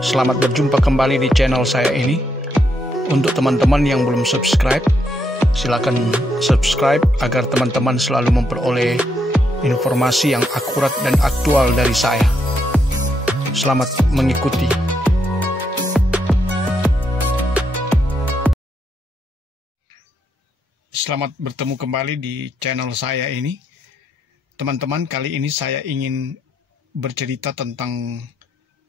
Selamat berjumpa kembali di channel saya ini. Untuk teman-teman yang belum subscribe, silakan subscribe agar teman-teman selalu memperoleh informasi yang akurat dan aktual dari saya. Selamat mengikuti. Selamat bertemu kembali di channel saya ini. Teman-teman, kali ini saya ingin bercerita tentang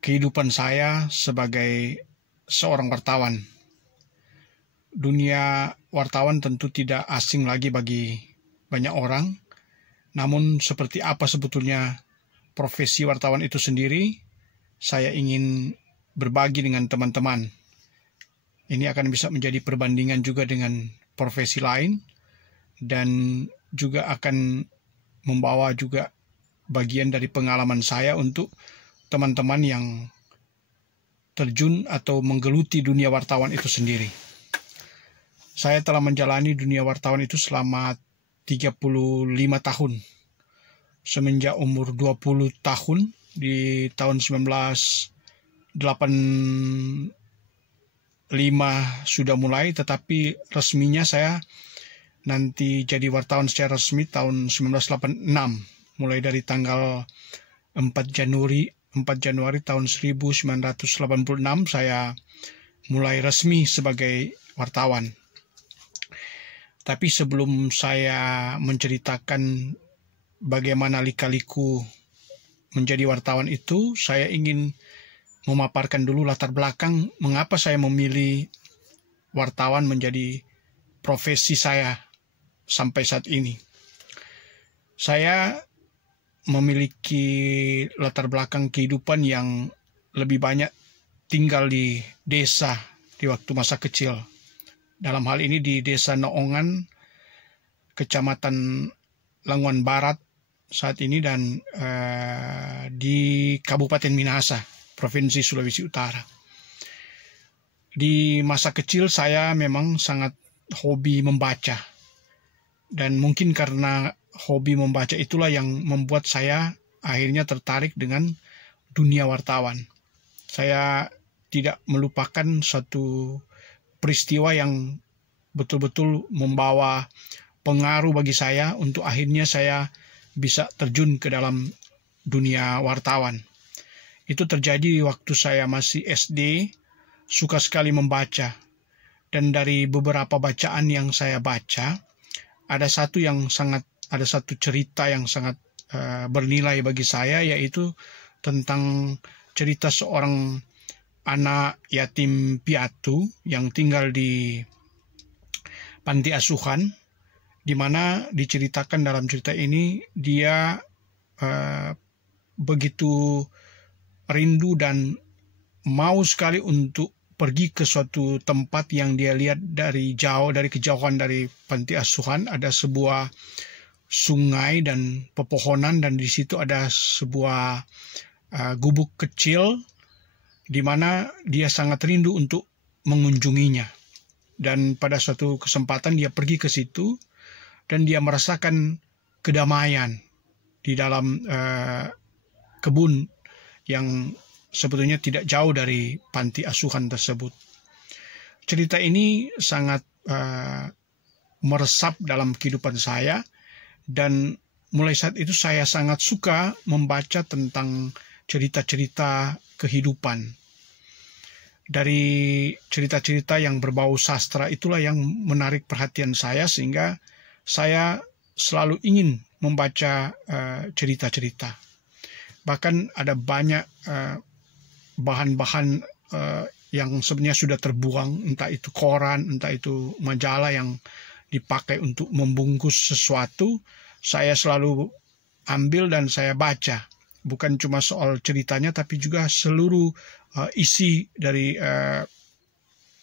kehidupan saya sebagai seorang wartawan. Dunia wartawan tentu tidak asing lagi bagi banyak orang. Namun seperti apa sebetulnya profesi wartawan itu sendiri, saya ingin berbagi dengan teman-teman. Ini akan bisa menjadi perbandingan juga dengan profesi lain, dan juga akan membawa juga bagian dari pengalaman saya untuk teman-teman yang terjun atau menggeluti dunia wartawan itu sendiri. Saya telah menjalani dunia wartawan itu selama 35 tahun. Semenjak umur 20 tahun di tahun 1985 sudah mulai, tetapi resminya saya nanti jadi wartawan secara resmi tahun 1986, mulai dari tanggal 4 Januari tahun 1986 saya mulai resmi sebagai wartawan. Tapi sebelum saya menceritakan bagaimana lika-liku menjadi wartawan itu, saya ingin memaparkan dulu latar belakang mengapa saya memilih wartawan menjadi profesi saya sampai saat ini. Saya memiliki latar belakang kehidupan yang lebih banyak tinggal di desa di waktu masa kecil. Dalam hal ini di Desa Noongan, Kecamatan Lamongan Barat saat ini, dan di Kabupaten Minahasa, Provinsi Sulawesi Utara. Di masa kecil saya memang sangat hobi membaca, dan mungkin karena hobi membaca itulah yang membuat saya akhirnya tertarik dengan dunia wartawan. Saya tidak melupakan suatu peristiwa yang betul-betul membawa pengaruh bagi saya untuk akhirnya saya bisa terjun ke dalam dunia wartawan. Itu terjadi waktu saya masih SD, suka sekali membaca. Dan dari beberapa bacaan yang saya baca, ada satu cerita yang sangat bernilai bagi saya, yaitu tentang cerita seorang anak yatim piatu yang tinggal di panti asuhan, di mana diceritakan dalam cerita ini dia begitu rindu dan mau sekali untuk pergi ke suatu tempat yang dia lihat dari jauh, dari kejauhan dari panti asuhan. Ada sebuah sungai dan pepohonan, dan di situ ada sebuah gubuk kecil di mana dia sangat rindu untuk mengunjunginya. Dan pada suatu kesempatan dia pergi ke situ dan dia merasakan kedamaian di dalam kebun yang sebetulnya tidak jauh dari panti asuhan tersebut. Cerita ini sangat meresap dalam kehidupan saya, dan mulai saat itu saya sangat suka membaca tentang cerita-cerita kehidupan. Dari cerita-cerita yang berbau sastra itulah yang menarik perhatian saya, sehingga saya selalu ingin membaca cerita-cerita. Bahkan ada banyak bahan-bahan yang sebenarnya sudah terbuang, entah itu koran, entah itu majalah yang dipakai untuk membungkus sesuatu, saya selalu ambil dan saya baca. Bukan cuma soal ceritanya, tapi juga seluruh isi dari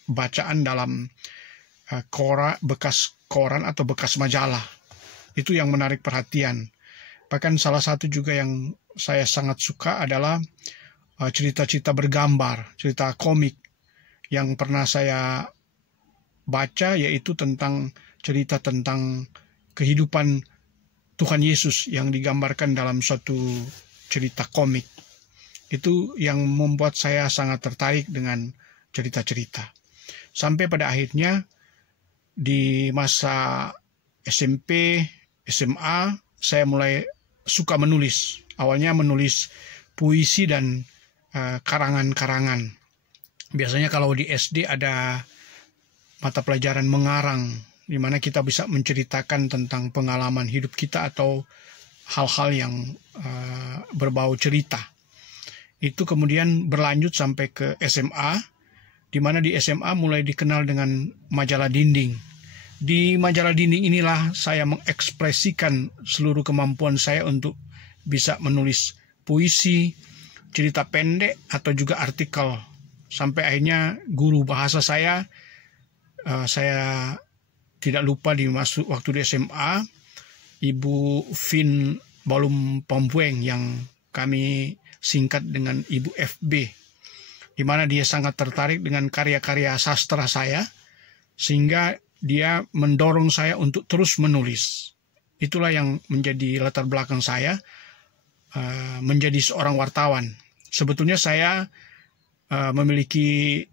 bacaan dalam bekas koran atau bekas majalah. Itu yang menarik perhatian. Bahkan salah satu juga yang saya sangat suka adalah cerita-cerita bergambar, cerita komik yang pernah saya baca, yaitu tentang cerita tentang kehidupan Tuhan Yesus yang digambarkan dalam suatu cerita komik. Itu yang membuat saya sangat tertarik dengan cerita-cerita. Sampai pada akhirnya di masa SMP, SMA, saya mulai suka menulis. Awalnya menulis puisi dan karangan-karangan. Biasanya kalau di SD ada mata pelajaran mengarang, di mana kita bisa menceritakan tentang pengalaman hidup kita atau hal-hal yang berbau cerita. Itu kemudian berlanjut sampai ke SMA, di mana di SMA mulai dikenal dengan majalah dinding. Di majalah dinding inilah saya mengekspresikan seluruh kemampuan saya untuk bisa menulis puisi, cerita pendek, atau juga artikel. Sampai akhirnya guru bahasa saya tidak lupa waktu di SMA, Ibu Vin Balum Pompueng, yang kami singkat dengan Ibu FB, di mana dia sangat tertarik dengan karya-karya sastra saya, sehingga dia mendorong saya untuk terus menulis. Itulah yang menjadi latar belakang saya menjadi seorang wartawan. Sebetulnya saya memiliki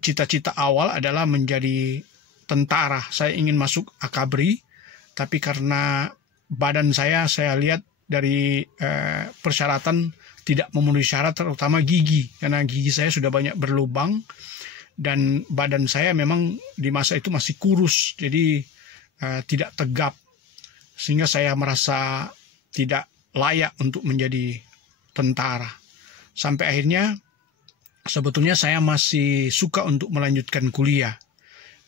cita-cita awal adalah menjadi tentara. Saya ingin masuk akabri, tapi karena badan saya lihat dari persyaratan tidak memenuhi syarat, terutama gigi, karena gigi saya sudah banyak berlubang dan badan saya memang di masa itu masih kurus, jadi tidak tegap, sehingga saya merasa tidak layak untuk menjadi tentara. Sampai akhirnya sebetulnya saya masih suka untuk melanjutkan kuliah,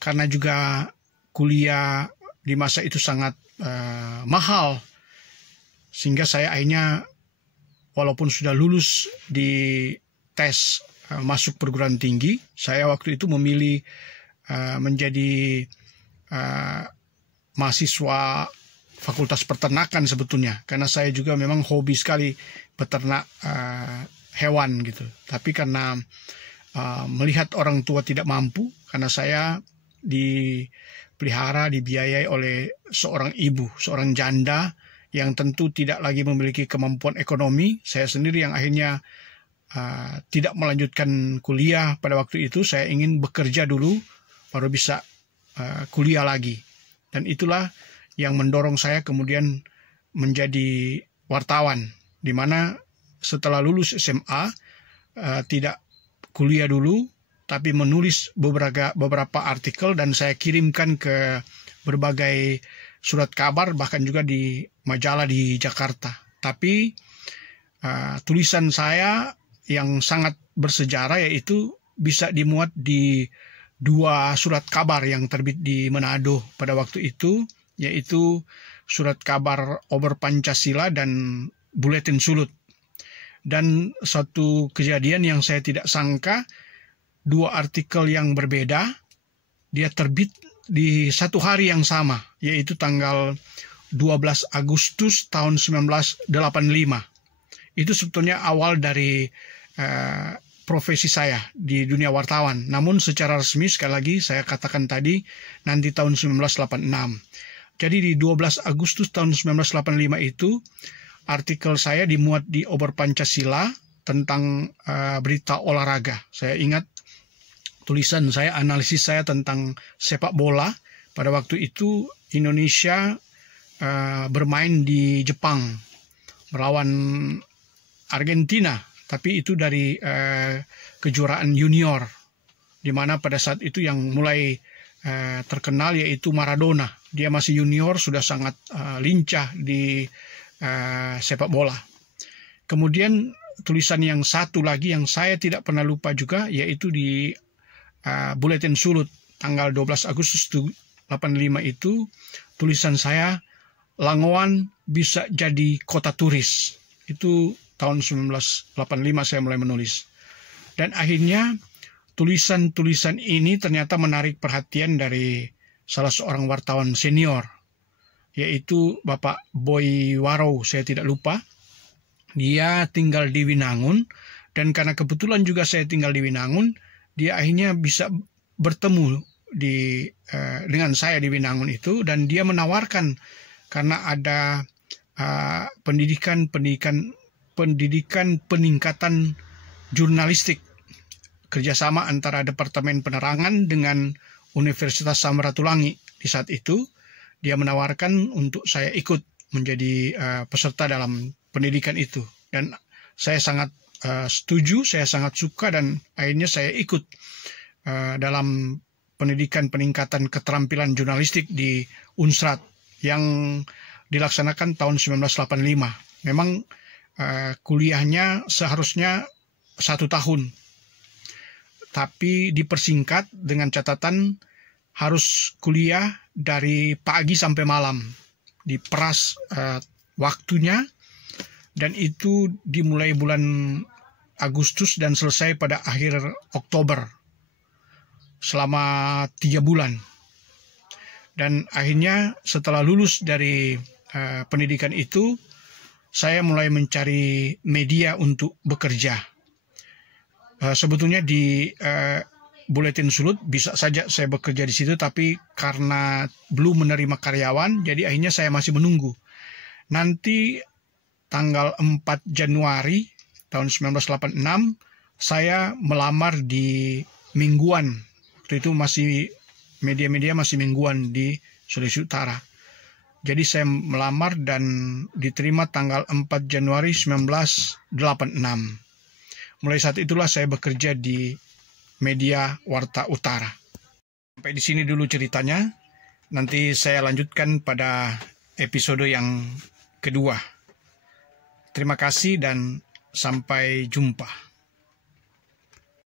karena juga kuliah di masa itu sangat mahal, sehingga saya akhirnya walaupun sudah lulus di tes masuk perguruan tinggi, saya waktu itu memilih menjadi mahasiswa Fakultas Peternakan sebetulnya, karena saya juga memang hobi sekali beternak hewan gitu. Tapi karena melihat orang tua tidak mampu, karena saya dipelihara, dibiayai oleh seorang ibu, seorang janda yang tentu tidak lagi memiliki kemampuan ekonomi. Saya sendiri yang akhirnya tidak melanjutkan kuliah pada waktu itu. Saya ingin bekerja dulu, baru bisa kuliah lagi. Dan itulah yang mendorong saya kemudian menjadi wartawan, di mana setelah lulus SMA tidak kuliah dulu, tapi menulis beberapa artikel dan saya kirimkan ke berbagai surat kabar, bahkan juga di majalah di Jakarta. Tapi tulisan saya yang sangat bersejarah yaitu bisa dimuat di 2 surat kabar yang terbit di Manado pada waktu itu, yaitu surat kabar Ober Pancasila dan Buletin Sulut. Dan satu kejadian yang saya tidak sangka, 2 artikel yang berbeda, dia terbit di satu hari yang sama, yaitu tanggal 12 Agustus tahun 1985. Itu sebetulnya awal dari profesi saya di dunia wartawan. Namun secara resmi, sekali lagi saya katakan tadi, nanti tahun 1986. Jadi di 12 Agustus tahun 1985 itu, artikel saya dimuat di Ober Pancasila tentang berita olahraga. Saya ingat tulisan saya, analisis saya tentang sepak bola. Pada waktu itu Indonesia bermain di Jepang melawan Argentina, tapi itu dari kejuaraan junior, di mana pada saat itu yang mulai terkenal yaitu Maradona. Dia masih junior, sudah sangat lincah di sepak bola. Kemudian tulisan yang satu lagi yang saya tidak pernah lupa juga, yaitu di Buletin Sulut tanggal 12 Agustus 1985 itu, tulisan saya, Langowan bisa jadi kota turis. Itu tahun 1985 saya mulai menulis. Dan akhirnya tulisan-tulisan ini ternyata menarik perhatian dari salah seorang wartawan senior, yaitu Bapak Boy Warrow, saya tidak lupa. Dia tinggal di Winangun, dan karena kebetulan juga saya tinggal di Winangun, dia akhirnya bisa bertemu dengan saya di Winangun itu, dan dia menawarkan, karena ada peningkatan jurnalistik, kerjasama antara Departemen Penerangan dengan Universitas Samratulangi. Di saat itu, dia menawarkan untuk saya ikut menjadi peserta dalam pendidikan itu. Dan saya sangat setuju, saya sangat suka, dan akhirnya saya ikut dalam pendidikan peningkatan keterampilan jurnalistik di Unsrat yang dilaksanakan tahun 1985. Memang kuliahnya seharusnya 1 tahun, tapi dipersingkat dengan catatan harus kuliah dari pagi sampai malam, diperas waktunya, dan itu dimulai bulan Agustus dan selesai pada akhir Oktober selama 3 bulan. Dan akhirnya setelah lulus dari pendidikan itu, saya mulai mencari media untuk bekerja. Sebetulnya di Buletin Sulut bisa saja saya bekerja di situ, tapi karena belum menerima karyawan, jadi akhirnya saya masih menunggu. Nanti tanggal 4 Januari tahun 1986, saya melamar di mingguan. Waktu itu masih media-media masih mingguan di Sulawesi Utara. Jadi saya melamar dan diterima tanggal 4 Januari 1986. Mulai saat itulah saya bekerja di media Warta Utara. Sampai di sini dulu ceritanya. Nanti saya lanjutkan pada episode yang kedua. Terima kasih dan sampai jumpa.